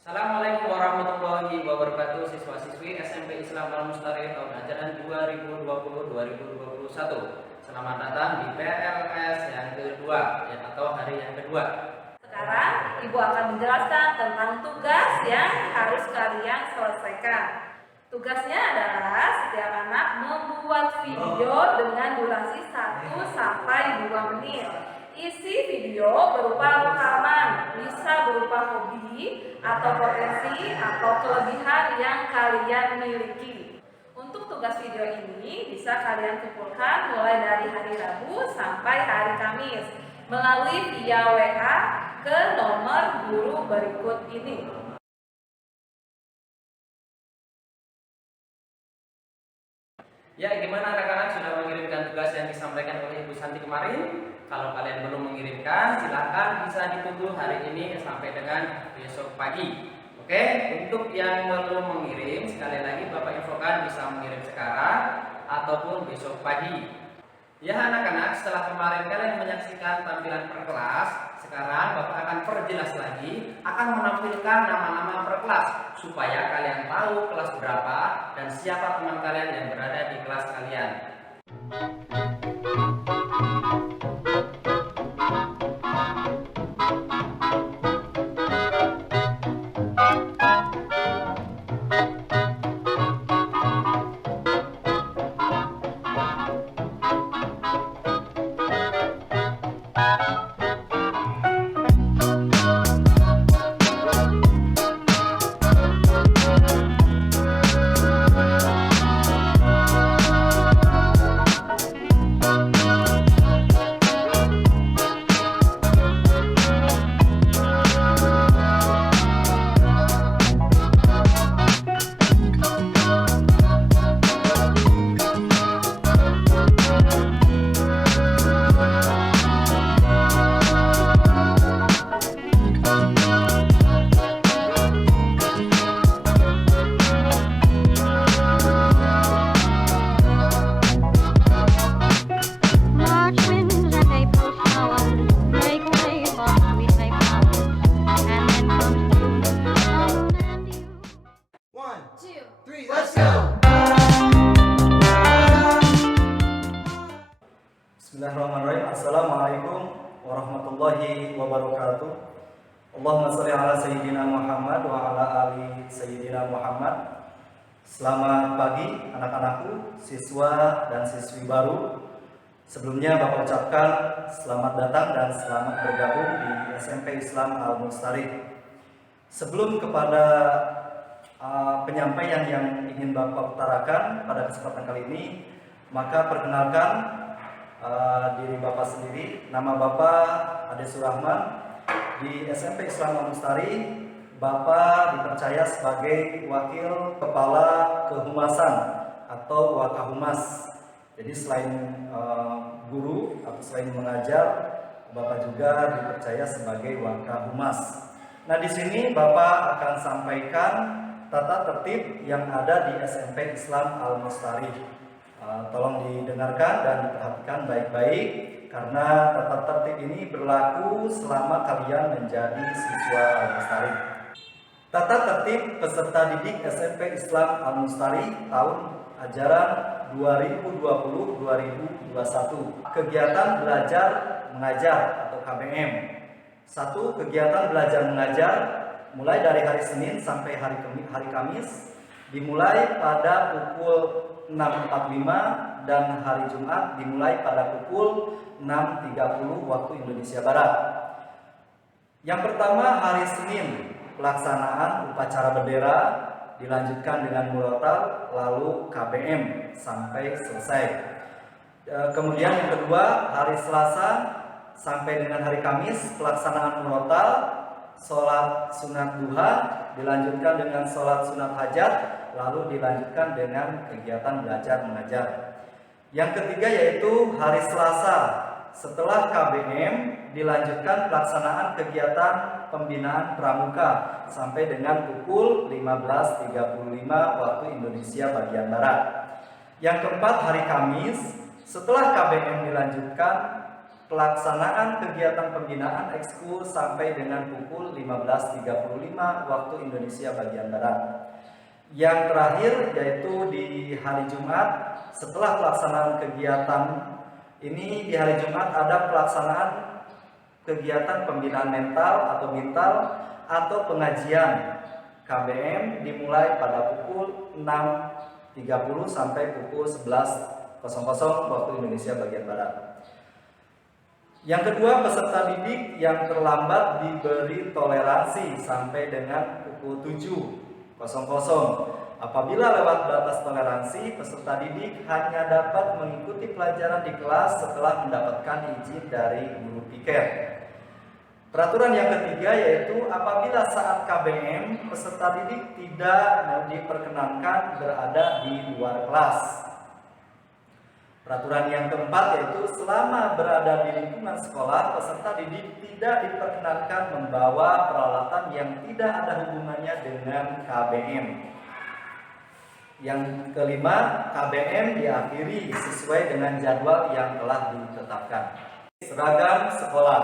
Assalamualaikum warahmatullahi wabarakatuh. Siswa-siswi SMP Islam Al-Mustari tahun ajaran 2020-2021. Selamat datang di PLS yang kedua atau hari yang kedua. Sekarang Ibu akan menjelaskan tentang tugas yang harus kalian selesaikan. Tugasnya adalah setiap anak membuat video dengan durasi 1-2 menit. Isi video berupa rekaman, bisa berupa hobi atau potensi atau kelebihan yang kalian miliki. Untuk tugas video ini bisa kalian kumpulkan mulai dari hari Rabu sampai hari Kamis melalui via WA ke nomor guru berikut ini. Ya, gimana anak-anak sudah mengirimkan tugas yang disampaikan oleh Ibu Santi kemarin? Kalau kalian belum mengirimkan, silakan bisa ditunggu hari ini sampai dengan besok pagi. Oke, untuk yang belum mengirim, sekali lagi Bapak infokan bisa mengirim sekarang ataupun besok pagi. Ya anak-anak, setelah kemarin kalian menyaksikan tampilan per kelas, sekarang Bapak akan perjelas lagi, akan menampilkan nama-nama per kelas supaya kalian tahu kelas berapa dan siapa teman kalian yang berada di kelas kalian. Bismillahirrahmanirrahim. Assalamualaikum warahmatullahi wabarakatuh. Allahumma sholli ala sayyidina Muhammad wa ala ali sayyidina Muhammad. Selamat pagi anak-anakku, siswa dan siswi baru. Sebelumnya Bapak ucapkan selamat datang dan selamat bergabung di SMP Islam Al-Mustari. Sebelum kepada penyampaian yang ingin Bapak utarakan pada kesempatan kali ini, maka perkenalkan diri Bapak sendiri. Nama Bapak Ade Surahman. Di SMP Islam Al-Mustari, Bapak dipercaya sebagai Wakil Kepala Kehumasan atau Wakahumas. Jadi selain guru atau selain mengajar, Bapak juga dipercaya sebagai Wakahumas. Nah, di sini Bapak akan sampaikan tata tertib yang ada di SMP Islam Al-Mustari. Tolong didengarkan dan diperhatikan baik-baik karena tata tertib ini berlaku selama kalian menjadi siswa Al-Mustari. Tata tertib peserta didik SMP Islam Al-Mustari tahun ajaran 2020-2021. Kegiatan belajar mengajar atau KBM. 1. Kegiatan belajar mengajar mulai dari hari Senin sampai hari Kamis, dimulai pada pukul 6.45 dan hari Jumat dimulai pada pukul 6.30 waktu Indonesia Barat. Yang pertama, hari Senin, pelaksanaan upacara bendera dilanjutkan dengan murotal lalu KBM sampai selesai. Kemudian yang kedua, hari Selasa sampai dengan hari Kamis, pelaksanaan murotal, sholat sunat duha dilanjutkan dengan sholat sunat hajat, lalu dilanjutkan dengan kegiatan belajar mengajar. Yang ketiga yaitu hari Selasa, setelah KBM dilanjutkan pelaksanaan kegiatan pembinaan pramuka sampai dengan pukul 15.35 waktu Indonesia bagian Barat. Yang keempat, hari Kamis, setelah KBM dilanjutkan pelaksanaan kegiatan pembinaan ekskul sampai dengan pukul 15.35 waktu Indonesia bagian Barat. Yang terakhir yaitu di hari Jumat, setelah pelaksanaan kegiatan ini di hari Jumat ada pelaksanaan kegiatan pembinaan mental atau mental atau pengajian KBM dimulai pada pukul 6.30 sampai pukul 11.00 waktu Indonesia bagian Barat. Yang kedua, peserta didik yang terlambat diberi toleransi sampai dengan pukul 7.00. Apabila lewat batas toleransi, peserta didik hanya dapat mengikuti pelajaran di kelas setelah mendapatkan izin dari guru piket. Peraturan yang ketiga yaitu apabila saat KBM peserta didik tidak diperkenankan berada di luar kelas. Peraturan yang keempat yaitu selama berada di lingkungan sekolah, peserta didik tidak diperkenankan membawa peralatan yang tidak ada hubungannya dengan KBM. Yang kelima, KBM diakhiri sesuai dengan jadwal yang telah ditetapkan. Seragam sekolah.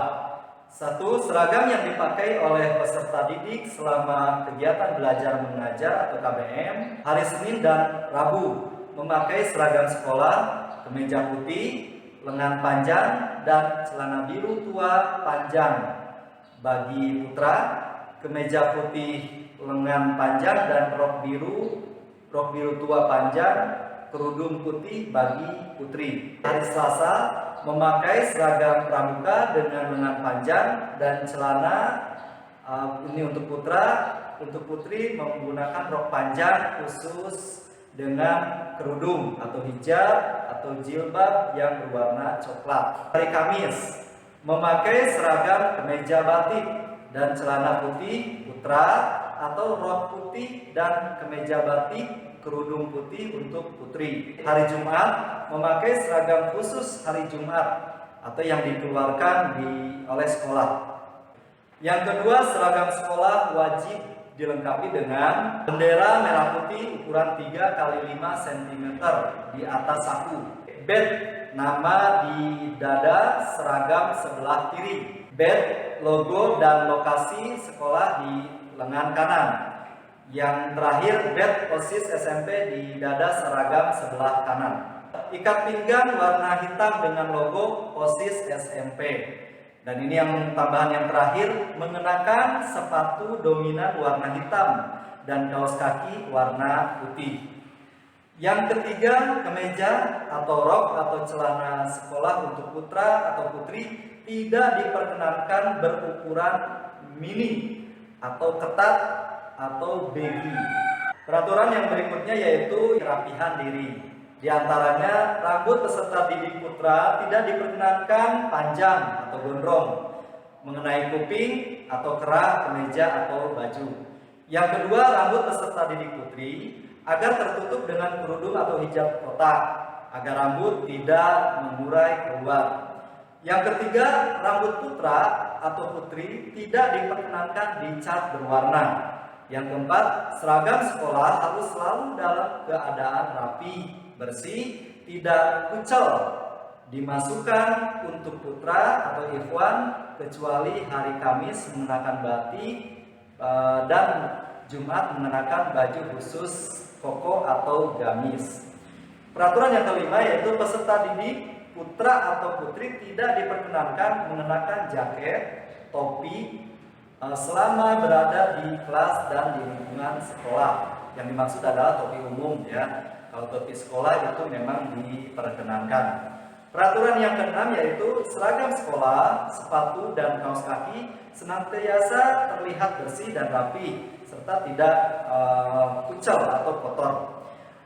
1. Seragam yang dipakai oleh peserta didik selama kegiatan belajar mengajar atau KBM hari Senin dan Rabu memakai seragam sekolah, kemeja putih, lengan panjang, dan celana biru tua panjang. Bagi putra, kemeja putih, lengan panjang, dan rok biru tua panjang, kerudung putih bagi putri. Hari Selasa, memakai seragam pramuka dengan lengan panjang dan celana ini untuk putra, untuk putri menggunakan rok panjang khusus dengan kerudung atau hijab atau jilbab yang berwarna coklat. Hari Kamis, memakai seragam kemeja batik dan celana putih putra atau rok putih dan kemeja batik, kerudung putih untuk putri. Hari Jumat, memakai seragam khusus hari Jumat atau yang dikeluarkan oleh sekolah. Yang kedua, seragam sekolah wajib dilengkapi dengan bendera merah putih ukuran 3 x 5 cm di atas saku. Badge nama di dada seragam sebelah kiri. Badge logo dan lokasi sekolah di lengan kanan. Yang terakhir, badge OSIS SMP di dada seragam sebelah kanan. Ikat pinggang warna hitam dengan logo OSIS SMP. Dan ini yang tambahan yang terakhir, mengenakan sepatu dominan warna hitam dan kaos kaki warna putih. Yang ketiga, kemeja atau rok atau celana sekolah untuk putra atau putri tidak diperkenankan berukuran mini atau ketat atau baggy. Peraturan yang berikutnya yaitu kerapihan diri. Di antaranya, rambut peserta didik putra tidak diperkenankan panjang atau gondrong, mengenai kuping atau kerah, kemeja atau baju. Yang kedua, rambut peserta didik putri agar tertutup dengan kerudung atau hijab kotak, agar rambut tidak mengurai keluar. Yang ketiga, rambut putra atau putri tidak diperkenankan dicat berwarna. Yang keempat, seragam sekolah harus selalu dalam keadaan rapi, bersih, tidak kucel. Dimasukkan untuk putra atau ikhwan kecuali hari Kamis mengenakan batik dan Jumat mengenakan baju khusus koko atau gamis. Peraturan yang kelima yaitu peserta didik putra atau putri tidak diperkenankan mengenakan jaket, topi selama berada di kelas dan di lingkungan sekolah. Yang dimaksud adalah topi umum ya. Kalau topi sekolah itu memang diperkenankan. Peraturan yang keenam yaitu seragam sekolah, sepatu dan kaos kaki senantiasa terlihat bersih dan rapi serta tidak kucel atau kotor.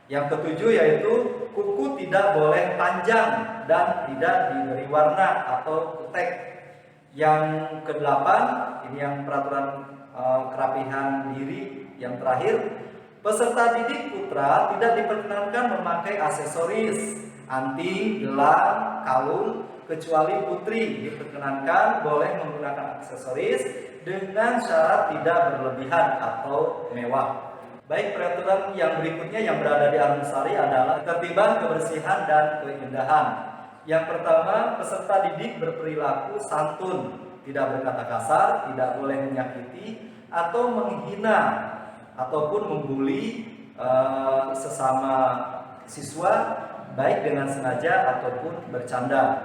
Yang ketujuh yaitu kuku tidak boleh panjang dan tidak diberi warna atau kutek. Yang kedelapan, ini yang peraturan kerapihan diri yang terakhir, peserta didik putra tidak diperkenankan memakai aksesoris, anting, gelang, kalung, kecuali putri diperkenankan boleh menggunakan aksesoris dengan syarat tidak berlebihan atau mewah. Baik, peraturan yang berikutnya yang berada di Arumsari adalah ketertiban, kebersihan, dan keindahan. Yang pertama, peserta didik berperilaku santun, tidak berkata kasar, tidak boleh menyakiti atau menghina ataupun membuli sesama siswa, baik dengan sengaja ataupun bercanda.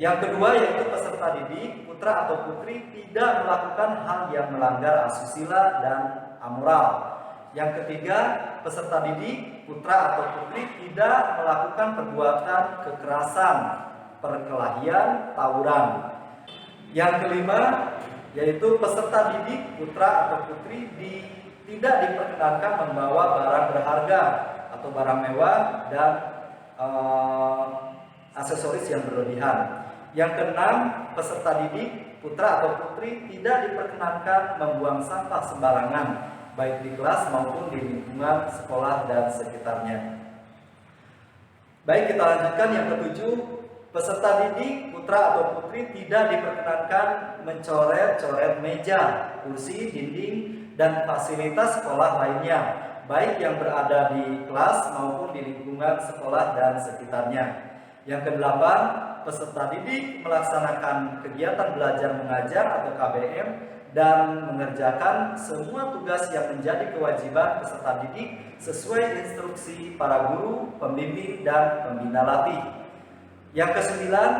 Yang kedua yaitu peserta didik, putra atau putri, tidak melakukan hal yang melanggar asusila dan amoral. Yang ketiga, peserta didik, putra atau putri, tidak melakukan perbuatan kekerasan, perkelahian, tawuran. Yang kelima yaitu peserta didik, putra atau putri, tidak diperkenankan membawa barang berharga atau barang mewah dan aksesoris yang berlebihan. Yang keenam, peserta didik, putra atau putri, tidak diperkenankan membuang sampah sembarangan, baik di kelas maupun di lingkungan sekolah dan sekitarnya. Baik, kita lanjutkan yang ketujuh. Peserta didik, putra atau putri, tidak diperkenankan mencoret-coret meja, kursi, dinding, dan fasilitas sekolah lainnya, baik yang berada di kelas maupun di lingkungan sekolah dan sekitarnya. Yang kedelapan, peserta didik melaksanakan kegiatan belajar mengajar atau KBM dan mengerjakan semua tugas yang menjadi kewajiban peserta didik sesuai instruksi para guru, pembimbing, dan pembina latih. Yang kesembilan,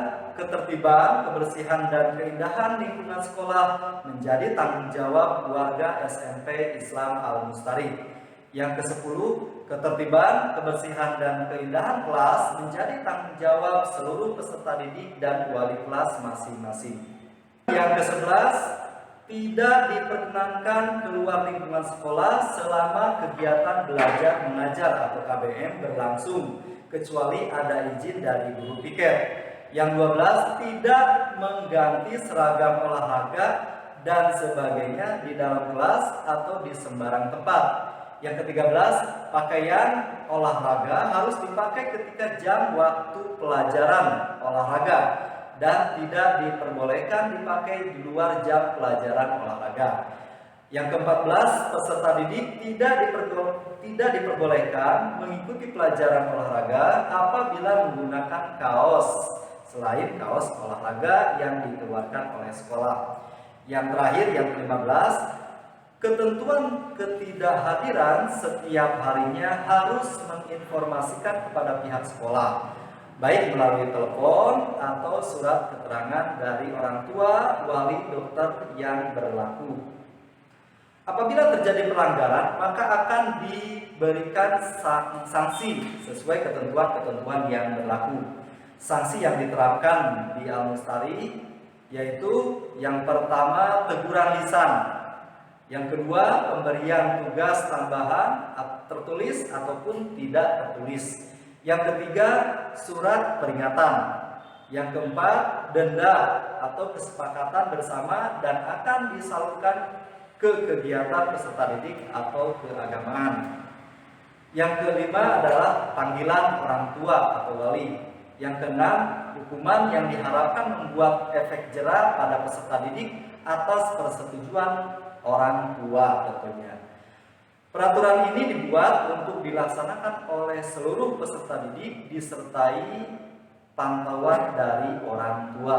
ketertiban, kebersihan, dan keindahan lingkungan sekolah menjadi tanggung jawab keluarga SMP Islam Al-Mustari. Yang kesepuluh, ketertiban, kebersihan, dan keindahan kelas menjadi tanggung jawab seluruh peserta didik dan wali kelas masing-masing. Yang kesebelas, tidak diperkenankan keluar lingkungan sekolah selama kegiatan belajar mengajar atau KBM berlangsung, kecuali ada izin dari guru piket. Yang 12, tidak mengganti seragam olahraga dan sebagainya di dalam kelas atau di sembarang tempat. Yang ke-13, pakaian olahraga harus dipakai ketika jam waktu pelajaran olahraga dan tidak diperbolehkan dipakai di luar jam pelajaran olahraga. Yang ke-14, peserta didik tidak diperbolehkan mengikuti pelajaran olahraga apabila menggunakan kaos selain kaos olahraga yang dikeluarkan oleh sekolah. Yang terakhir, yang ke-15, ketentuan ketidakhadiran setiap harinya harus menginformasikan kepada pihak sekolah, baik melalui telepon atau surat keterangan dari orang tua, wali, dokter yang berlaku. Apabila terjadi pelanggaran, maka akan diberikan sanksi sesuai ketentuan-ketentuan yang berlaku. Sanksi yang diterapkan di Al-Mustari yaitu yang pertama, teguran lisan. Yang kedua, pemberian tugas tambahan tertulis ataupun tidak tertulis. Yang ketiga, surat peringatan. Yang keempat, denda atau kesepakatan bersama dan akan disalurkan ke kegiatan peserta didik atau keagamaan. Yang kelima adalah panggilan orang tua atau wali. Yang keenam, hukuman yang diharapkan membuat efek jera pada peserta didik atas persetujuan orang tua tentunya. Peraturan ini dibuat untuk dilaksanakan oleh seluruh peserta didik disertai pantauan dari orang tua.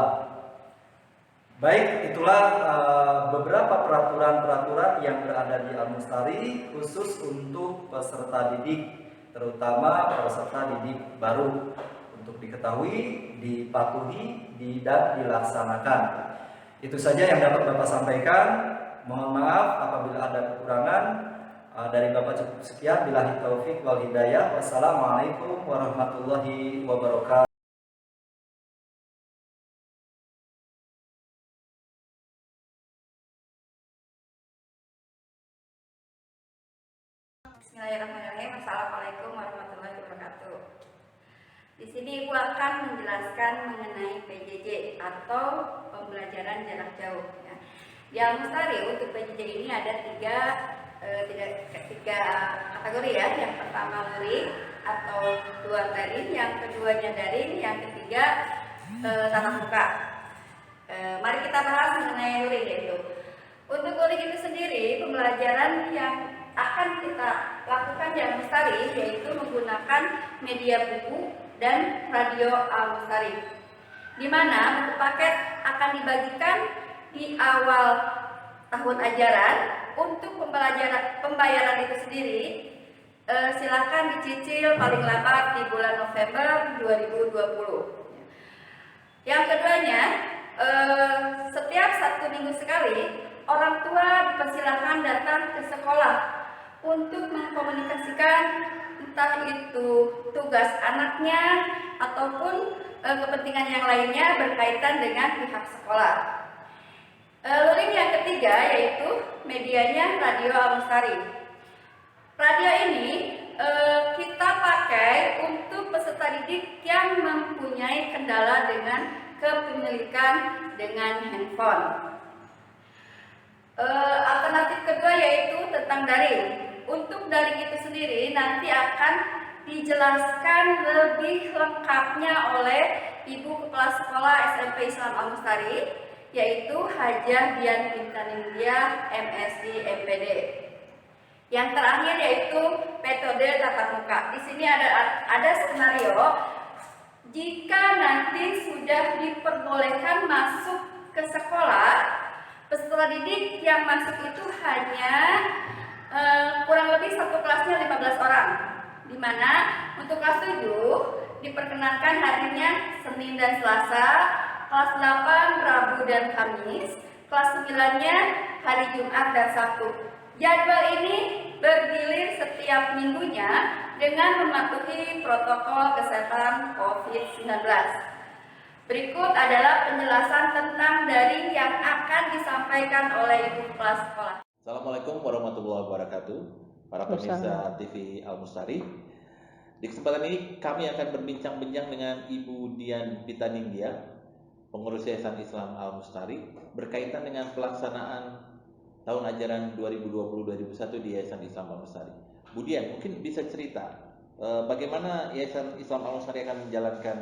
Baik, itulah beberapa peraturan-peraturan yang berada di Al-Mustari khusus untuk peserta didik, terutama peserta didik baru, untuk diketahui, dipatuhi, dan dilaksanakan. Itu saja yang dapat Bapak sampaikan. Mohon maaf apabila ada kekurangan. Dari Bapak cukup sekian. Billahi taufik wal hidayah. Wassalamualaikum warahmatullahi wabarakatuh. Bismillahirrahmanirrahim. Assalamualaikum warahmatullahi wabarakatuh. Di sini Ibu akan menjelaskan mengenai PJJ atau pembelajaran jarak jauh. Ya. Di Al-Mustari untuk PJJ ini ada tiga kategori ya. Yang pertama luring atau luar daring, yang keduanya daring, yang ketiga tatap muka. Mari kita bahas mengenai luring yaitu. Untuk luring itu sendiri pembelajaran yang akan kita lakukan di Al-Mustari yaitu menggunakan media buku dan Radio Al Mustari, di mana buku paket akan dibagikan di awal tahun ajaran. Untuk pembayaran itu sendiri silakan dicicil paling lambat di bulan November 2020. Yang keduanya, setiap 1 minggu sekali orang tua dipersilakan datang ke sekolah untuk mengkomunikasikan entah itu tugas anaknya ataupun kepentingan yang lainnya berkaitan dengan pihak sekolah. Lalu yang ketiga yaitu medianya Radio Al Mustari. Radio ini kita pakai untuk peserta didik yang mempunyai kendala dengan kepemilikan dengan handphone. Alternatif kedua yaitu tentang daring. Untuk daring itu sendiri nanti akan dijelaskan lebih lengkapnya oleh Ibu Kepala Sekolah SMP Islam Al Mustari, yaitu Hajah Dian Bintaningdia MSI MPD. Yang terakhir yaitu metode tatap muka. Di sini ada skenario jika nanti sudah diperbolehkan masuk ke sekolah, peserta didik yang masuk itu hanya kurang lebih satu kelasnya 15 orang, di mana untuk kelas 7 diperkenankan harinya Senin dan Selasa, kelas 8 Rabu dan Kamis, kelas 9-nya hari Jumat dan Sabtu. Jadwal ini bergilir setiap minggunya dengan mematuhi protokol kesehatan COVID-19. Berikut adalah penjelasan tentang daring yang akan disampaikan oleh Ibu Kepala Sekolah. Assalamualaikum warahmatullahi wabarakatuh, para pemirsa TV Al Mustari. Di kesempatan ini kami akan berbincang-bincang dengan Ibu Dian Bintaningdia, pengurus Yayasan Islam Al Mustari, berkaitan dengan pelaksanaan tahun ajaran 2020-2021 di Yayasan Islam Al Mustari. Bu Dian, mungkin bisa cerita bagaimana Yayasan Islam Al Mustari akan menjalankan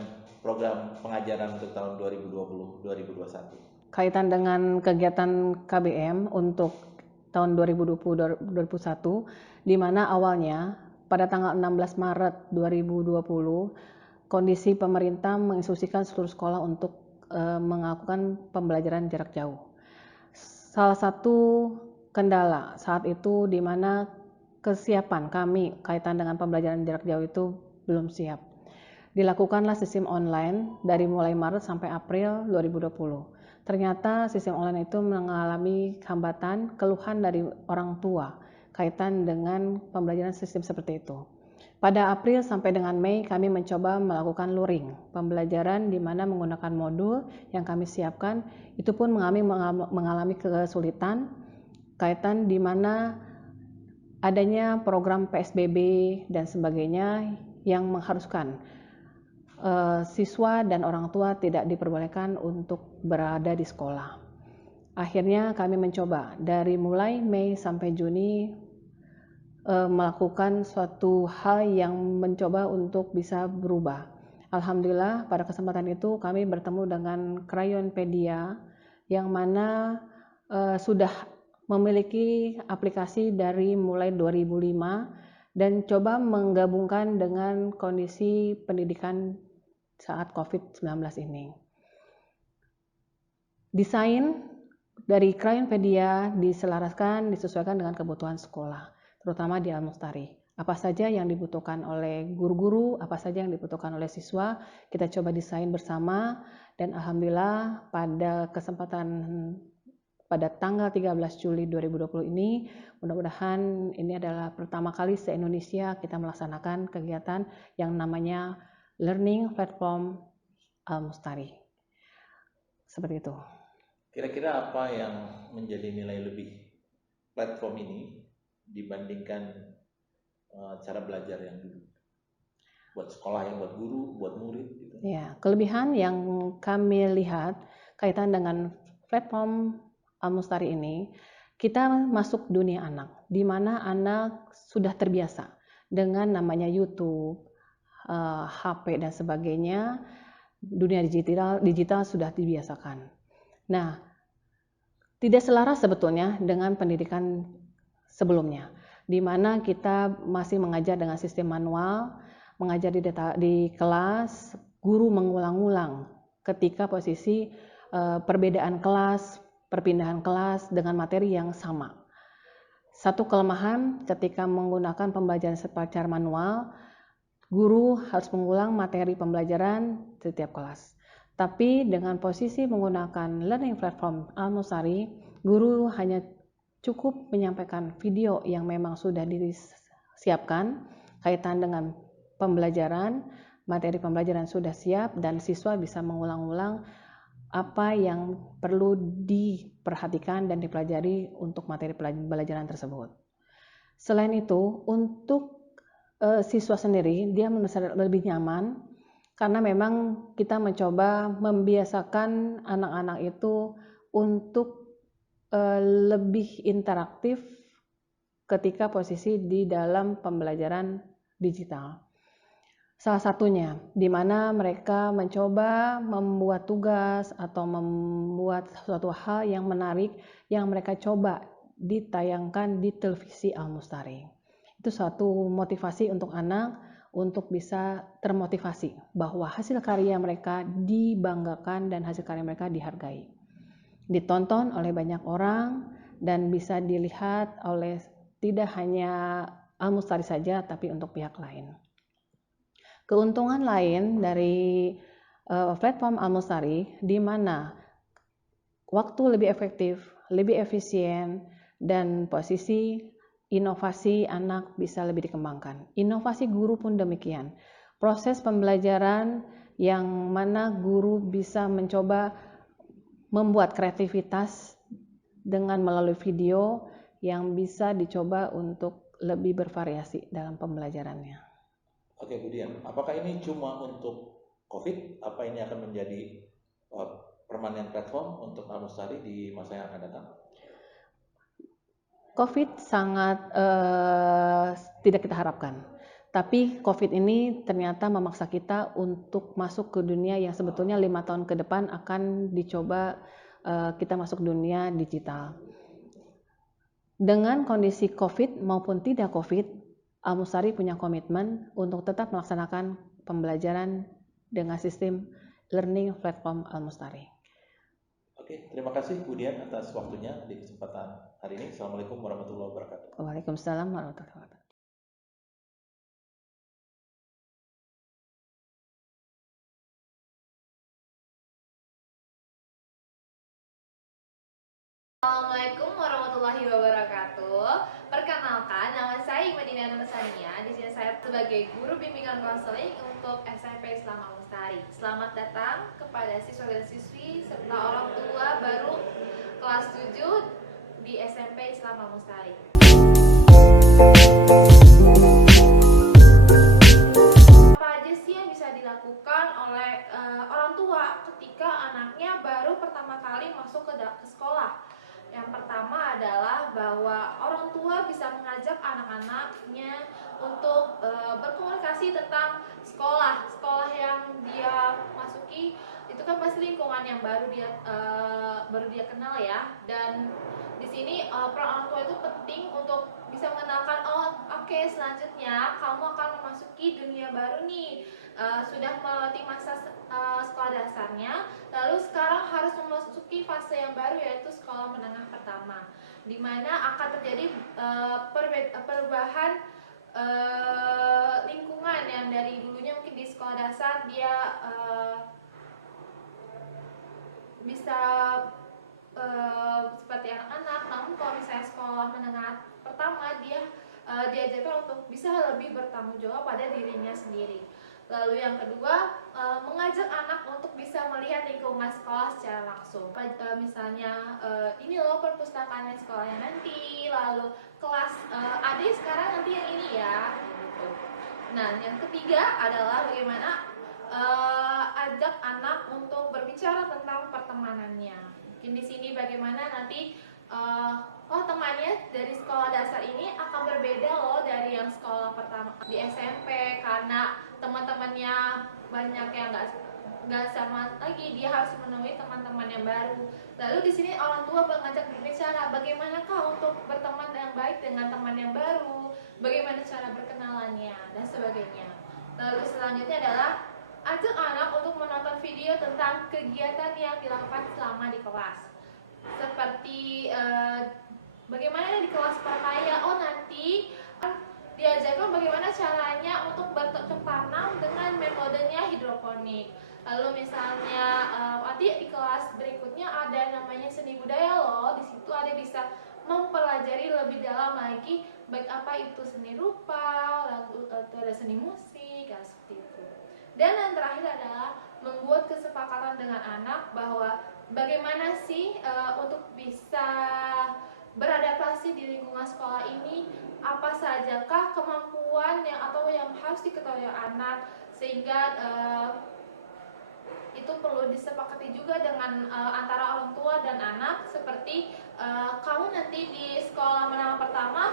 program pengajaran untuk tahun 2020-2021. Kaitan dengan kegiatan KBM untuk tahun 2020-2021, di mana awalnya pada tanggal 16 Maret 2020 kondisi pemerintah menginstruksikan seluruh sekolah untuk melakukan pembelajaran jarak jauh. Salah satu kendala saat itu di mana kesiapan kami kaitan dengan pembelajaran jarak jauh itu belum siap. Dilakukanlah sistem online dari mulai Maret sampai April 2020. Ternyata sistem online itu mengalami hambatan, keluhan dari orang tua kaitan dengan pembelajaran sistem seperti itu. Pada April sampai dengan Mei kami mencoba melakukan luring, pembelajaran di mana menggunakan modul yang kami siapkan, itu pun mengalami kesulitan kaitan di mana adanya program PSBB dan sebagainya yang mengharuskan siswa dan orang tua tidak diperbolehkan untuk berada di sekolah. Akhirnya kami mencoba dari mulai Mei sampai Juni melakukan suatu hal yang mencoba untuk bisa berubah. Alhamdulillah pada kesempatan itu kami bertemu dengan Crayonpedia yang mana sudah memiliki aplikasi dari mulai 2005 dan coba menggabungkan dengan kondisi pendidikan saat COVID-19 ini. Desain dari Crayonpedia diselaraskan, disesuaikan dengan kebutuhan sekolah, terutama di Al Mustari. Apa saja yang dibutuhkan oleh guru-guru, apa saja yang dibutuhkan oleh siswa, kita coba desain bersama dan alhamdulillah pada tanggal 13 Juli 2020 ini, mudah-mudahan ini adalah pertama kali se-Indonesia kita melaksanakan kegiatan yang namanya Learning Platform Al Mustari. Seperti itu. Kira-kira apa yang menjadi nilai lebih platform ini dibandingkan cara belajar yang dulu? Buat sekolah, yang buat guru, buat murid gitu. Ya, kelebihan yang kami lihat kaitan dengan platform Al Mustari ini, kita masuk dunia anak, di mana anak sudah terbiasa dengan namanya YouTube, HP dan sebagainya. Dunia digital sudah dibiasakan. Nah, tidak selaras sebetulnya dengan pendidikan sebelumnya, di mana kita masih mengajar dengan sistem manual, mengajar di kelas, guru mengulang-ulang ketika posisi perbedaan kelas, perpindahan kelas dengan materi yang sama. Satu kelemahan ketika menggunakan pembelajaran secara manual, guru harus mengulang materi pembelajaran setiap kelas. Tapi dengan posisi menggunakan learning platform Al-Mustari, guru hanya cukup menyampaikan video yang memang sudah disiapkan kaitan dengan pembelajaran, materi pembelajaran sudah siap dan siswa bisa mengulang-ulang apa yang perlu diperhatikan dan dipelajari untuk materi pembelajaran tersebut. Selain itu, untuk siswa sendiri, dia merasa lebih nyaman karena memang kita mencoba membiasakan anak-anak itu untuk lebih interaktif ketika posisi di dalam pembelajaran digital. Salah satunya, di mana mereka mencoba membuat tugas atau membuat suatu hal yang menarik yang mereka coba ditayangkan di televisi Al-Mustari. Itu suatu motivasi untuk anak untuk bisa termotivasi bahwa hasil karya mereka dibanggakan dan hasil karya mereka dihargai. Ditonton oleh banyak orang dan bisa dilihat oleh tidak hanya Al-Mustari saja tapi untuk pihak lain. Keuntungan lain dari platform Al-Mustari di mana waktu lebih efektif, lebih efisien, dan posisi inovasi anak bisa lebih dikembangkan. Inovasi guru pun demikian. Proses pembelajaran yang mana guru bisa mencoba membuat kreativitas dengan melalui video yang bisa dicoba untuk lebih bervariasi dalam pembelajarannya. Oke, Bu Dian, apakah ini cuma untuk COVID? Apa ini akan menjadi permanen platform untuk Al-Mustari di masa yang akan datang? COVID sangat tidak kita harapkan. Tapi COVID ini ternyata memaksa kita untuk masuk ke dunia yang sebetulnya 5 tahun ke depan akan dicoba kita masuk dunia digital. Dengan kondisi COVID maupun tidak COVID, Al-Mustari punya komitmen untuk tetap melaksanakan pembelajaran dengan sistem learning platform Al-Mustari. Oke, terima kasih Bu Dian atas waktunya di kesempatan hari ini. Assalamualaikum warahmatullahi wabarakatuh. Waalaikumsalam warahmatullahi wabarakatuh. Assalamualaikum warahmatullahi wabarakatuh. Perkenalkan, nama saya Madinah Nursania. Di sini saya sebagai guru bimbingan konseling untuk SMP Islam Al-Mustari. Selamat datang kepada siswa dan siswi serta orang tua baru kelas 7 di SMP Islam Al-Mustari. Apa aja sih yang bisa dilakukan oleh orang tua ketika anaknya baru pertama kali masuk ke sekolah? Yang pertama adalah bahwa orang tua bisa mengajak anak-anaknya untuk berkomunikasi tentang sekolah yang dia masuki. Itu kan pasti lingkungan yang baru dia kenal ya. Dan di sini peran orang tua itu penting untuk bisa mengenalkan, oke, selanjutnya kamu akan memasuki dunia baru nih. Sudah melewati masa sekolah dasarnya, lalu sekarang harus memasuki fase yang baru yaitu sekolah menengah pertama, di mana akan terjadi perubahan lingkungan yang dari dulunya mungkin di sekolah dasar dia bisa seperti anak-anak, namun kalau misalnya sekolah menengah pertama dia diajarkan untuk bisa lebih bertanggung jawab pada dirinya sendiri. Lalu yang kedua, mengajak anak untuk bisa melihat lingkungan sekolah secara langsung. Misalnya ini loh perpustakaan sekolahnya nanti, lalu kelas adik sekarang nanti yang ini ya gitu. Nah, yang ketiga adalah bagaimana ajak anak untuk berbicara tentang pertemanannya. Mungkin di sini bagaimana nanti temannya dari sekolah dasar ini akan berbeda loh dari yang sekolah pertama di SMP, karena teman-temannya banyak yang nggak sama lagi, dia harus menemui teman-teman yang baru. Lalu di sini orang tua mengajak berbicara bagaimanakah untuk berteman yang baik dengan teman yang baru, bagaimana cara berkenalannya dan sebagainya. Lalu selanjutnya adalah ajak anak untuk menonton video tentang kegiatan yang dilakukan selama di kelas. Seperti bagaimana di kelas prakarya, nanti diajarkan bagaimana caranya untuk bercocok tanam dengan metodenya hidroponik. Lalu misalnya nanti di kelas berikutnya ada namanya seni budaya loh. Di situ ada bisa mempelajari lebih dalam lagi baik apa itu seni rupa, lalu ada seni musik, seperti itu. Dan yang terakhir adalah membuat kesepakatan dengan anak bahwa bagaimana sih untuk bisa beradaptasi di lingkungan sekolah ini, apa sajakah kemampuan yang harus diketahui anak, sehingga itu perlu disepakati juga dengan antara orang tua dan anak. Seperti kamu nanti di sekolah menengah pertama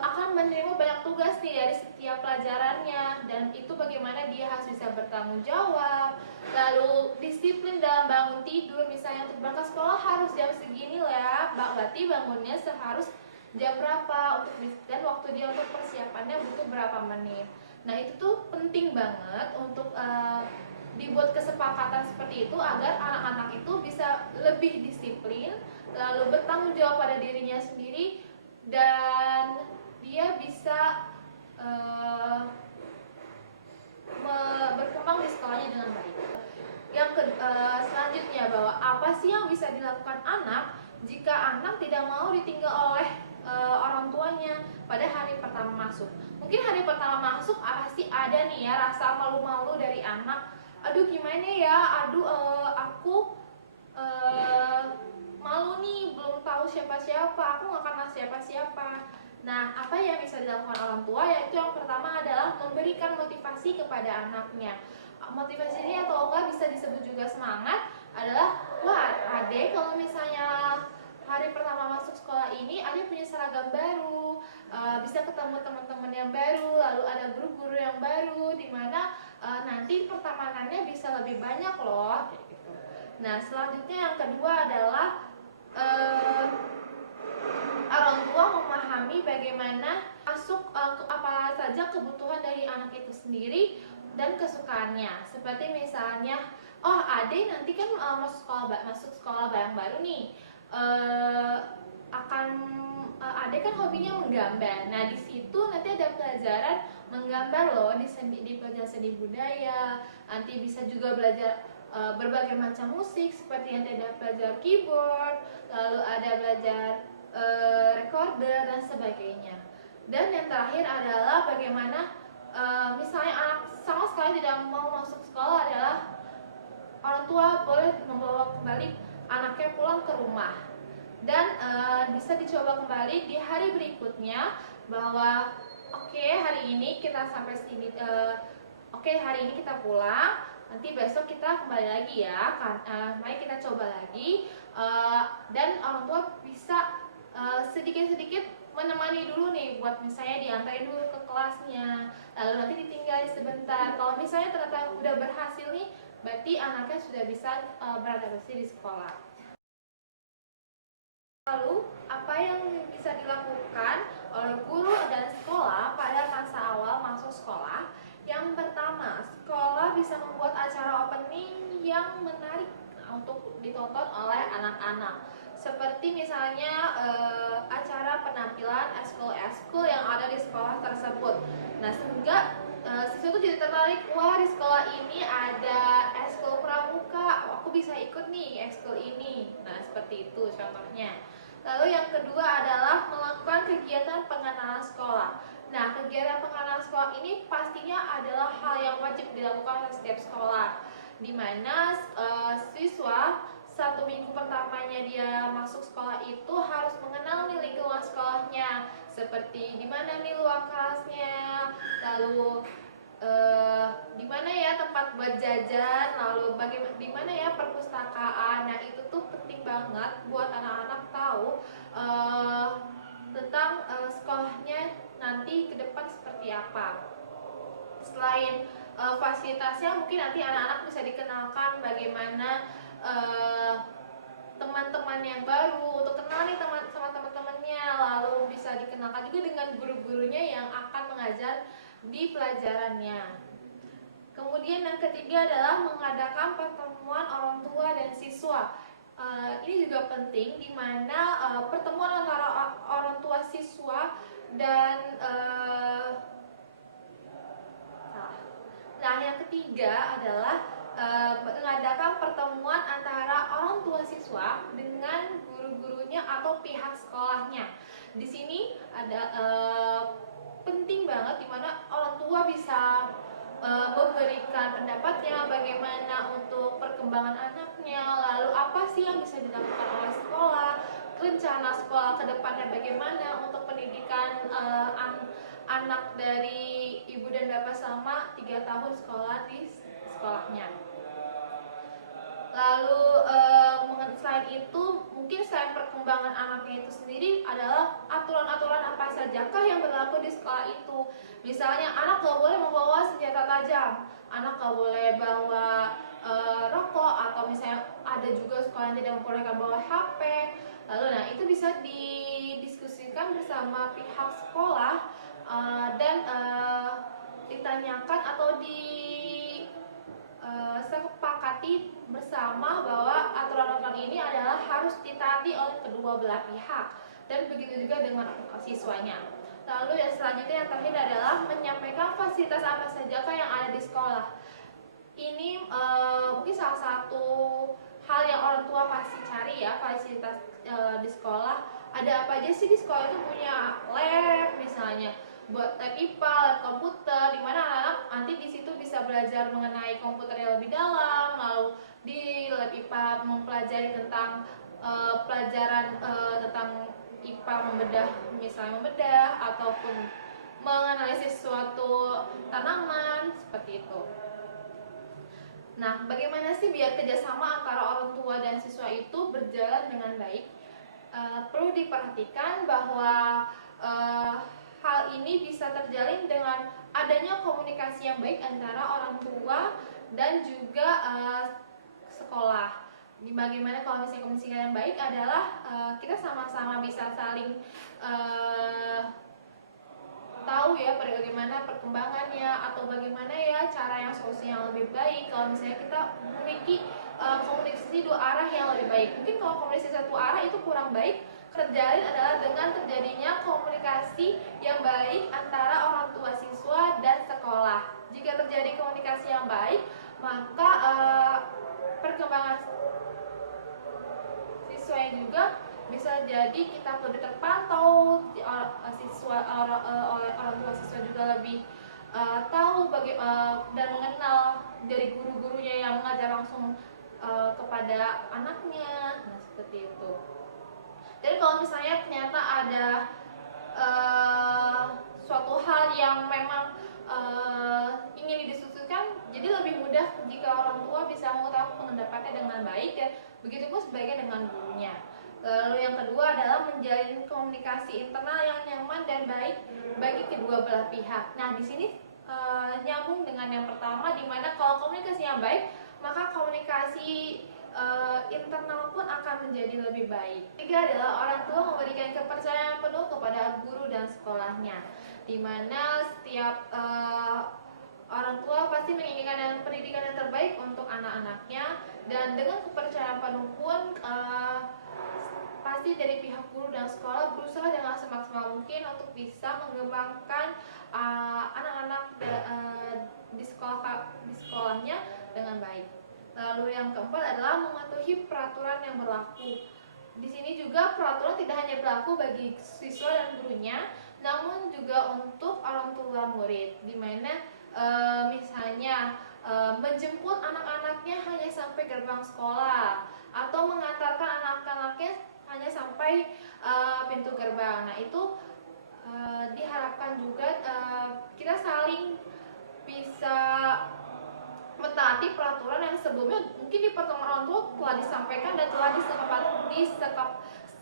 akan menerima banyak tugas nih dari setiap pelajarannya, dan itu bagaimana dia harus bisa bertanggung jawab. Lalu disiplin dalam bangun tidur, misalnya untuk berangkat sekolah harus jam segini ya, berarti bangunnya seharus jam berapa, dan waktu dia untuk persiapannya butuh berapa menit. Nah itu tuh penting banget untuk dibuat kesepakatan seperti itu agar anak-anak itu bisa lebih disiplin, lalu bertanggung jawab pada dirinya sendiri, dan dia bisa berkembang di sekolahnya dengan baik. Selanjutnya, bahwa apa sih yang bisa dilakukan anak jika anak tidak mau ditinggal oleh orang tuanya pada hari pertama masuk. Mungkin hari pertama masuk pasti ada nih ya rasa malu-malu dari anak. Aduh gimana ya, aku malu nih, belum tahu siapa-siapa, aku gak kenal siapa-siapa. Nah, apa yang bisa dilakukan orang tua? Yaitu yang pertama adalah memberikan motivasi kepada anaknya. Motivasi ini atau enggak bisa disebut juga semangat adalah, wah adek kalau misalnya hari pertama masuk sekolah ini adek punya seragam baru, bisa ketemu teman-teman yang baru, lalu ada guru-guru yang baru, dimana nanti pertemanannya bisa lebih banyak loh. Nah selanjutnya yang kedua adalah orang tua memahami bagaimana masuk apa saja kebutuhan dari anak itu sendiri dan kesukaannya. Seperti misalnya, oh Ade nanti kan masuk sekolah yang baru nih, Ade kan hobinya menggambar. Nah di situ nanti ada pelajaran menggambar loh di pelajaran seni budaya. Nanti bisa juga belajar berbagai macam musik, seperti nanti ada belajar keyboard, lalu ada belajar recorder dan sebagainya. Dan yang terakhir adalah bagaimana misalnya anak sama sekali tidak mau masuk sekolah, adalah orang tua boleh membawa kembali anaknya pulang ke rumah, dan bisa dicoba kembali di hari berikutnya bahwa oke, hari ini kita sampai sini, hari ini kita pulang, nanti besok kita kembali lagi ya, mari kita coba lagi, dan orang tua bisa sedikit-sedikit menemani dulu nih, buat misalnya diantarin dulu ke kelasnya, lalu nanti ditinggali sebentar. Kalau misalnya ternyata udah berhasil nih, berarti anaknya sudah bisa beradaptasi di sekolah. Lalu, apa yang bisa dilakukan oleh guru dan sekolah pada masa awal masuk sekolah? Yang pertama, sekolah bisa membuat acara opening yang menarik untuk ditonton oleh anak-anak. Seperti misalnya acara penampilan eskul yang ada di sekolah tersebut. Nah, sehingga siswa itu jadi tertarik, wah di sekolah ini ada eskul pramuka, aku bisa ikut nih eskul ini. Nah, seperti itu contohnya. Lalu yang kedua adalah melakukan kegiatan pengenalan sekolah. Nah, kegiatan pengenalan sekolah ini pastinya adalah hal yang wajib dilakukan oleh setiap sekolah, di mana siswa 1 minggu pertamanya dia masuk sekolah itu harus mengenal nih lingkungan sekolahnya, seperti di mana nih ruang kelasnya, lalu di mana ya tempat buat jajan, lalu di mana ya perpustakaan. Nah itu tuh penting banget buat anak-anak tahu tentang sekolahnya nanti ke depan seperti apa. Selain fasilitasnya, mungkin nanti anak-anak bisa dikenalkan bagaimana teman-teman yang baru, untuk kenal nih sama teman-temannya, lalu bisa dikenalkan juga dengan guru-gurunya yang akan mengajar di pelajarannya. Kemudian yang ketiga adalah mengadakan pertemuan orang tua dan siswa. Ini juga penting, di mana pertemuan antara orang tua siswa dan Nah, yang ketiga adalah mengadakan pertemuan antara orang tua siswa dengan guru-gurunya atau pihak sekolahnya. Di sini ada penting banget, di mana orang tua bisa memberikan pendapatnya bagaimana untuk perkembangan anaknya, lalu apa sih yang bisa dilakukan oleh sekolah, rencana sekolah ke depannya bagaimana untuk pendidikan anak dari ibu dan bapak selama 3 tahun sekolah di sekolahnya. Lalu selain itu, mungkin selain perkembangan anaknya itu sendiri adalah aturan-aturan apa sajakah yang berlaku di sekolah itu. Misalnya anak gak boleh membawa senjata tajam, anak gak boleh bawa rokok, atau misalnya ada juga sekolah yang tidak membolehkan bawa HP. Lalu nah itu bisa didiskusikan bersama pihak sekolah dan ditanyakan atau sepakati bersama bahwa aturan-aturan ini adalah harus ditaati oleh kedua belah pihak, dan begitu juga dengan siswanya. Lalu yang selanjutnya yang terakhir adalah menyampaikan fasilitas apa sajakah yang ada di sekolah. Ini mungkin salah satu hal yang orang tua pasti cari ya, fasilitas di sekolah. Ada apa aja sih di sekolah itu, punya lab misalnya, buat lab IPA, lab komputer, di mana anak nanti di situ bisa belajar mengenai komputer yang lebih dalam. Lalu di lab IPA mempelajari tentang pelajaran tentang IPA membedah ataupun menganalisis suatu tanaman seperti itu. Nah, bagaimana sih biar kerjasama antara orang tua dan siswa itu berjalan dengan baik? Perlu diperhatikan bahwa hal ini bisa terjalin dengan adanya komunikasi yang baik antara orang tua dan juga sekolah. Bagaimana kalau misalnya komunikasi yang baik adalah kita sama-sama bisa saling tahu ya bagaimana perkembangannya, atau bagaimana ya cara yang solusi yang lebih baik kalau misalnya kita memiliki komunikasi dua arah yang lebih baik. Mungkin kalau komunikasi satu arah itu kurang baik, terjalin adalah dengan terjadinya komunikasi yang baik antara orang tua siswa dan sekolah. Jika terjadi komunikasi yang baik, maka perkembangan siswanya juga bisa jadi kita lebih terpantau, oleh orang tua siswa juga lebih tahu dan mengenal dari guru-gurunya yang mengajar langsung kepada anaknya. Nah, seperti itu. Jadi kalau misalnya ternyata ada suatu hal yang memang ingin didiskusikan, jadi lebih mudah jika orang tua bisa mengutarakan pendapatnya dengan baik, dan begitu pun sebaliknya dengan gurunya. Lalu yang kedua adalah menjalin komunikasi internal yang nyaman dan baik bagi kedua belah pihak. Nah, di sini nyambung dengan yang pertama, di mana kalau komunikasi yang baik, maka komunikasi internal pun akan menjadi lebih baik. Ketiga adalah orang tua memberikan kepercayaan penuh kepada guru dan sekolahnya, di mana setiap orang tua pasti menginginkan pendidikan yang terbaik untuk anak-anaknya, dan dengan kepercayaan penuh pun pasti dari pihak guru dan sekolah berusaha dengan semaksimal mungkin untuk bisa mengembangkan anak-anak di sekolahnya dengan baik. Lalu yang keempat adalah mematuhi peraturan yang berlaku. Di sini juga peraturan tidak hanya berlaku bagi siswa dan gurunya, namun juga untuk orang tua murid, di mana misalnya menjemput anak-anaknya hanya sampai gerbang sekolah, atau mengantarkan anak-anaknya hanya sampai pintu gerbang. Nah, itu diharapkan juga kita saling bisa mentaati peraturan yang sebelumnya mungkin di pertemuan orang tua telah disampaikan dan telah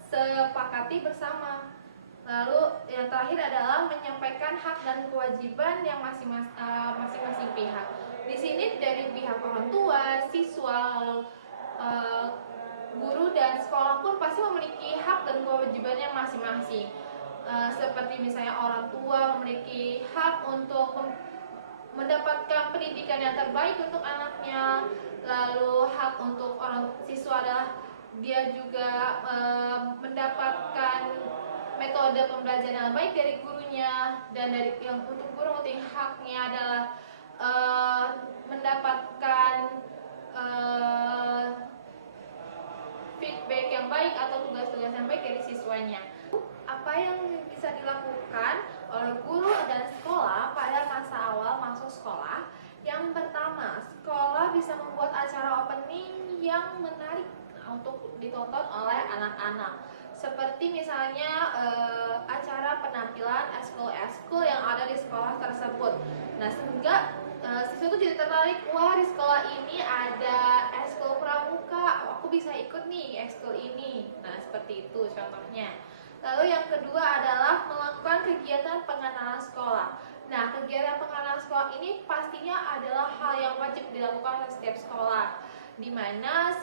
disepakati bersama. Lalu yang terakhir adalah menyampaikan hak dan kewajiban yang masing-masing pihak. Di sini dari pihak orang tua, siswa, guru dan sekolah pun pasti memiliki hak dan kewajibannya masing-masing. seperti misalnya orang tua memiliki hak untuk mendapatkan pendidikan yang terbaik untuk anaknya, lalu hak untuk orang siswa adalah dia juga mendapatkan metode pembelajaran yang baik dari gurunya, dan dari yang untuk guru haknya adalah mendapatkan feedback yang baik atau tugas-tugas yang baik dari siswanya. Apa yang bisa dilakukan oleh guru dan sekolah pada masa awal masuk sekolah? Yang pertama, sekolah bisa membuat acara opening yang menarik untuk ditonton oleh anak-anak. Seperti misalnya acara penampilan eskul yang ada di sekolah tersebut. Nah, sehingga siswa itu jadi tertarik, wah di sekolah ini ada eskul pramuka, aku bisa ikut nih eskul ini. Nah, seperti itu contohnya. Lalu yang kedua adalah melakukan kegiatan pengenalan sekolah. Nah, kegiatan pengenalan sekolah ini pastinya adalah hal yang wajib dilakukan oleh setiap sekolah, di mana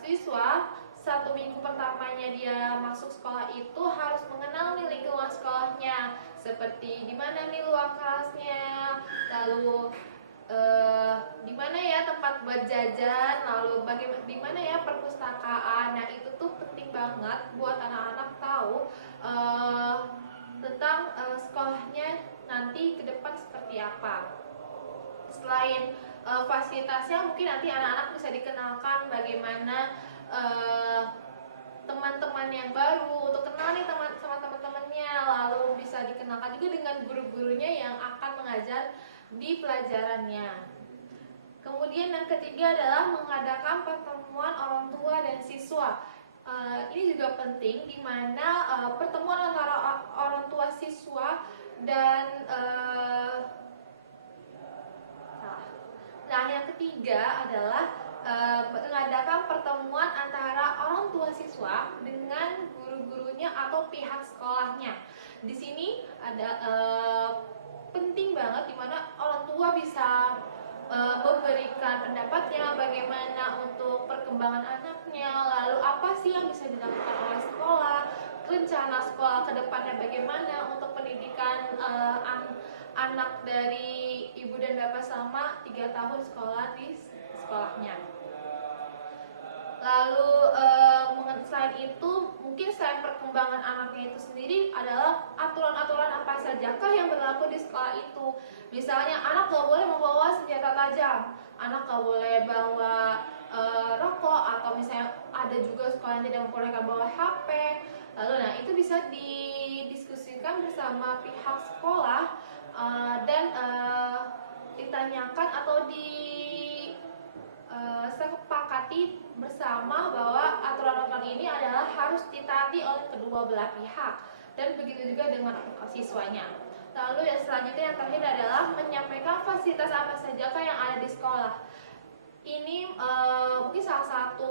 siswa 1 minggu pertamanya dia masuk sekolah itu harus mengenal nih lingkungan sekolahnya, seperti di mana nih ruang kelasnya, lalu di mana ya tempat buat jajan, lalu di mana ya perpustakaan. Nah, itu tuh penting banget buat anak-anak tahu tentang sekolahnya nanti ke depan seperti apa. Selain fasilitasnya, mungkin nanti anak-anak bisa dikenalkan bagaimana teman-teman yang baru, untuk kenal nih sama teman-temannya, lalu bisa dikenalkan juga dengan guru-gurunya yang akan mengajar di pelajarannya. Kemudian yang ketiga adalah mengadakan pertemuan orang tua dan siswa. Ini juga penting, di mana pertemuan antara orang tua siswa dan nah, yang ketiga adalah mengadakan pertemuan antara orang tua siswa dengan guru-gurunya atau pihak sekolahnya. Di sini ada penting banget, di mana orang tua bisa memberikan pendapatnya bagaimana untuk perkembangan anaknya, lalu apa sih yang bisa dilakukan oleh sekolah, rencana sekolah ke depannya bagaimana untuk pendidikan anak dari ibu dan bapak selama 3 tahun sekolah di sekolahnya. Lalu selain itu, mungkin selain perkembangan anaknya itu sendiri, adalah aturan-aturan apa sajakah yang berlaku di sekolah itu. Misalnya anak gak boleh membawa senjata tajam, anak gak boleh bawa rokok, atau misalnya ada juga sekolah yang tidak membolehkan bawa HP. Lalu nah itu bisa didiskusikan bersama pihak sekolah dan ditanyakan atau sepakati bersama bahwa aturan-aturan ini adalah harus ditaati oleh kedua belah pihak, dan begitu juga dengan siswanya. Lalu yang selanjutnya, yang terakhir adalah menyampaikan fasilitas apa sajakah yang ada di sekolah. Ini mungkin salah satu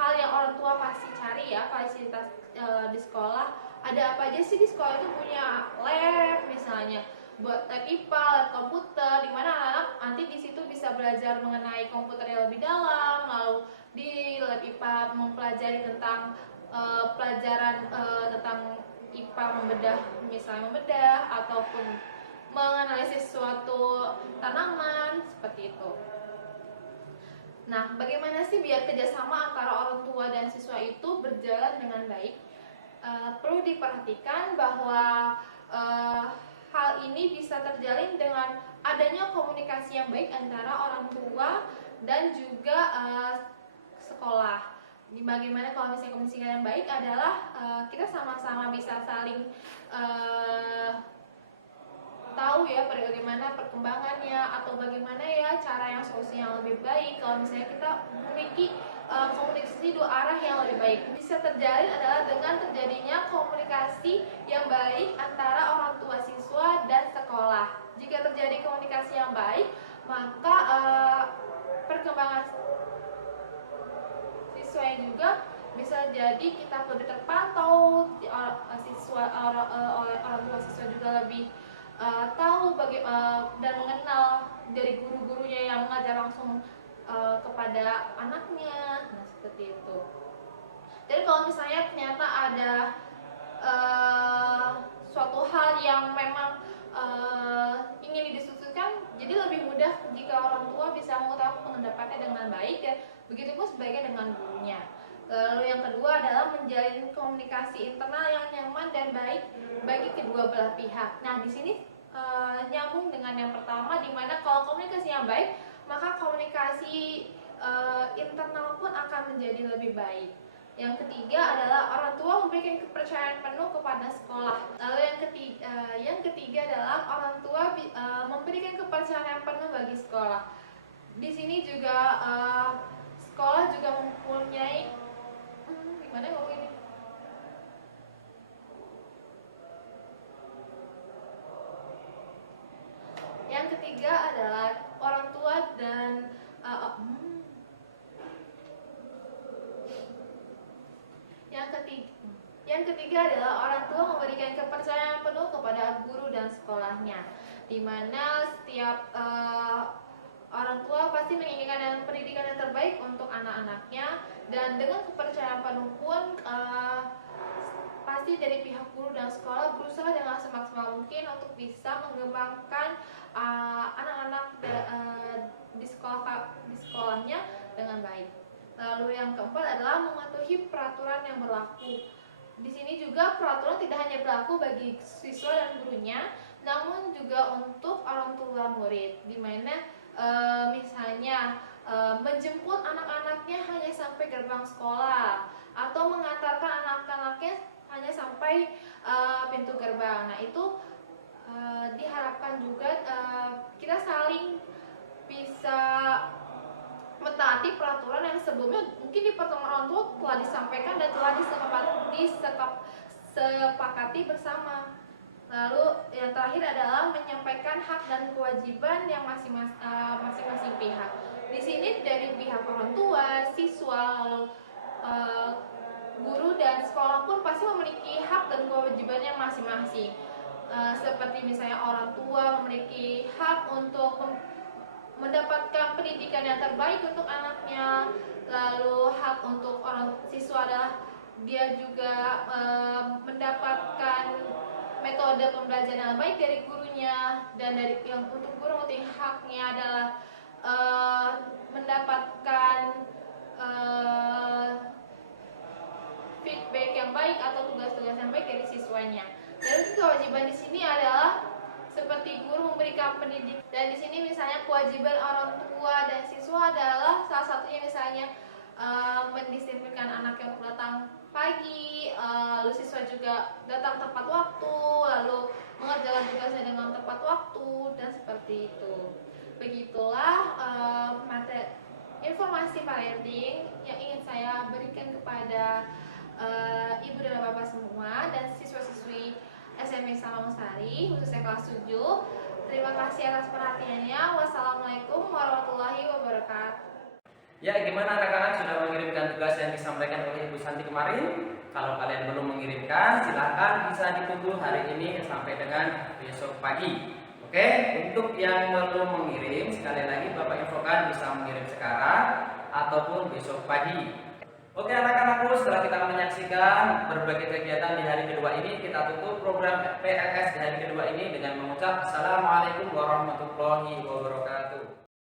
hal yang orang tua pasti cari ya, fasilitas di sekolah. Ada apa aja sih di sekolah itu? Punya lab misalnya, buat lab IPA, lab komputer, di mana anak nanti di situ bisa belajar mengenai komputer yang lebih dalam. Lalu di lab IPA mempelajari tentang pelajaran tentang IPA membedah ataupun menganalisis suatu tanaman seperti itu. Nah, bagaimana sih biar kerjasama antara orang tua dan siswa itu berjalan dengan baik? Perlu diperhatikan bahwa hal ini bisa terjalin dengan adanya komunikasi yang baik antara orang tua dan juga sekolah. Bagaimana kalau misalnya komunikasi yang baik adalah kita sama-sama bisa saling tahu ya bagaimana perkembangannya, atau bagaimana ya cara yang solusi yang lebih baik kalau misalnya kita memiliki komunikasi dua arah yang lebih baik. Bisa terjalin adalah dengan terjadinya komunikasi yang baik antara orang tua siswa dan sekolah. Jika terjadi komunikasi yang baik, maka perkembangan siswa yang juga bisa jadi kita lebih terpantau, orang tua siswa juga lebih tahu dan mengenal dari guru-gurunya yang mengajar langsung kepada anaknya. Nah, seperti itu. Dan kalau misalnya ternyata ada Begitupun sebaliknya dengan gurunya. Lalu yang kedua adalah menjalin komunikasi internal yang nyaman dan baik bagi kedua belah pihak. Nah, di sini nyambung dengan yang pertama, di mana kalau komunikasinya baik, maka komunikasi internal pun akan menjadi lebih baik. Yang ketiga adalah orang tua memberikan kepercayaan penuh kepada sekolah. Lalu yang ketiga adalah orang tua memberikan kepercayaan penuh bagi sekolah. Di sini juga sekolah juga mempunyai gimana ngomong ini? Yang ketiga adalah orang tua dan yang ketiga adalah orang tua memberikan kepercayaan penuh kepada guru dan sekolahnya, di mana setiap orang tua pasti menginginkan pendidikan yang terbaik untuk anak-anaknya, dan dengan kepercayaan penuh pun pasti dari pihak guru dan sekolah berusaha dengan semaksimal mungkin untuk bisa mengembangkan anak-anak di sekolahnya dengan baik. Lalu yang keempat adalah mematuhi peraturan yang berlaku. Di sini juga peraturan tidak hanya berlaku bagi siswa dan gurunya, namun juga untuk orang tua murid, di mana misalnya menjemput anak-anaknya hanya sampai gerbang sekolah, atau mengantarkan anak-anaknya hanya sampai pintu gerbang. Nah, itu diharapkan juga kita saling bisa mentaati peraturan yang sebelumnya mungkin di pertemuan orang tua telah disampaikan dan telah disepakati bersama. Lalu yang terakhir adalah menyampaikan hak dan kewajiban yang masing-masing pihak. Di sini dari pihak orang tua, siswa, lalu guru dan sekolah pun pasti memiliki hak dan kewajibannya masing-masing. Seperti misalnya orang tua memiliki hak untuk mendapatkan pendidikan yang terbaik untuk anaknya, lalu hak untuk orang siswa adalah dia juga mendapatkan metode pembelajaran yang baik dari gurunya, dan dari yang untuk guru haknya adalah mendapatkan feedback yang baik atau tugas-tugas yang baik dari siswanya. Dan kewajiban di sini adalah seperti guru memberikan pendidikan, dan di sini misalnya kewajiban orang tua dan siswa adalah salah satunya misalnya mendisiplinkan anaknya untuk datang pagi, lalu siswa juga datang tepat waktu, lalu mengerjakan tugasnya dengan tepat waktu, dan seperti itu. Begitulah informasi parenting yang ingin saya berikan kepada ibu dan bapak semua dan siswa-siswi SMP Islam Sari, khususnya kelas 7. Terima kasih atas perhatiannya. Wassalamualaikum warahmatullahi wabarakatuh. Ya, gimana anak-anak sudah mengirimkan tugas yang disampaikan oleh Ibu Santi kemarin? Kalau kalian belum mengirimkan, silahkan bisa ditunggu hari ini sampai dengan besok pagi. Oke, untuk yang belum mengirim, sekali lagi Bapak infokan bisa mengirim sekarang ataupun besok pagi. Oke anak-anakku, setelah kita menyaksikan berbagai kegiatan di hari kedua ini, kita tutup program PLS di hari kedua ini dengan mengucap Assalamualaikum warahmatullahi wabarakatuh.